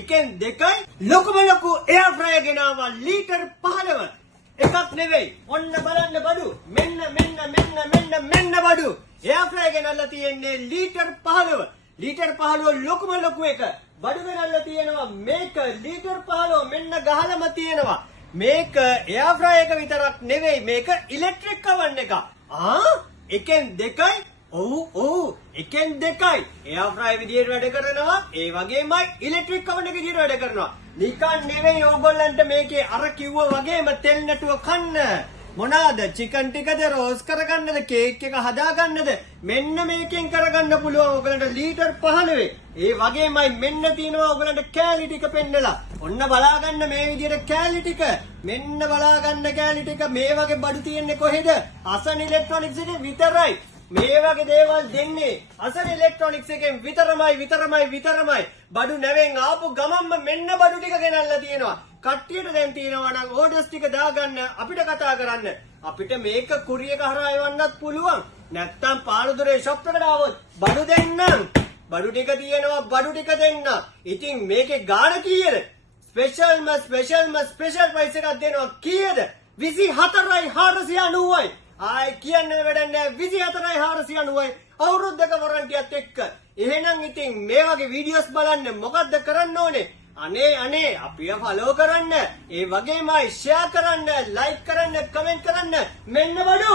එකෙන් දෙකයි ලොකුම ලොකු එයා ෆ්‍රයර් ගෙනාවා ලීටර් 15. එකක් නෙවෙයි. ඔන්න බලන්න බඩු. මෙන්න බඩු. එයා ෆ්‍රයර් ගෙනල්ලා තියෙන්නේ ලීටර් 15. ලීටර් 15 ලොකුම ලොකු එක. බඩු ගෙනල්ලා තියෙනවා මේක ලීටර් 15 මෙන්න ගහලම තියෙනවා. මේක එයා ෆ්‍රයර් එක විතරක් නෙවෙයි මේක ඉලෙක්ට්‍රික් oven එක. එකෙන් දෙකයි. ඔව් එකෙන් දෙකයි. එයා ෆ්‍රයර් විදියට වැඩ කරනවා. ඒ වගේමයි ඉලෙක්ට්‍රික් oven එක විදියට වැඩ කරනවා. නිකන් නෙවෙයි ඕගොල්ලන්ට මේකේ අර කිව්වා වගේම තෙල් නැටුව කන්න. මොනවාද චිකන් ටිකද රෝස් කරගන්නද කේක් එක හදාගන්නද මෙන්න මේකෙන් කරගන්න පුළුවන් ඔයගලන්ට ලීටර් 15. ඒ වගේමයි මෙන්න තියෙනවා ඔයගලන්ට කෑලි ටික පෙන්නලා. ඔන්න බලාගන්න මේ විදිහට කෑලි ටික. මෙන්න බලාගන්න කෑලි ටික. මේ වගේ බඩු තියෙන්නේ කොහෙද? අසන ඉලෙක්ට්‍රොනික්ස් එකේ විතරයි. මේ වගේ දේවල් දෙන්නේ අසන ඉලෙක්ට්‍රොනික්ස් එකෙන් විතරමයි. බඩු නැවෙන් ආපු ගමම්ම මෙන්න බඩු ටික ගෙනල්ලා තියෙනවා. කට්ටියට දැන් තියෙනවා නම් ඕඩර්ස් ටික දාගන්න අපිට කතා කරන්න. අපිට මේක කුරිය එක හරහා එවන්නත් පුළුවන්. නැත්තම් පාළුදුරේ ෂොප් එකට ආවොත් බඩු දෙන්නම්. බඩු ටික තියෙනවා බඩු ටික දෙන්න. ඉතින් මේකේ ගාණ කීයද? ස්පෙෂල් ප්‍රයිස් එකක් දෙනවා. කීයද? 24490යි. ආයි කියන්නේ වැඩක් නැහැ 24490යි. අවුරුද්දක වොරන්ටියත් එක්ක. එහෙනම් ඉතින් මේ වගේ වීඩියෝස් බලන්න මොකද්ද කරන්න ඕනේ? අනේ අපිව ෆලෝ කරන්න. ඒ වගේමයි ෂෙයා කරන්න, ලයික් කරන්න, කමෙන්ට් කරන්න. මෙන්න බඩු.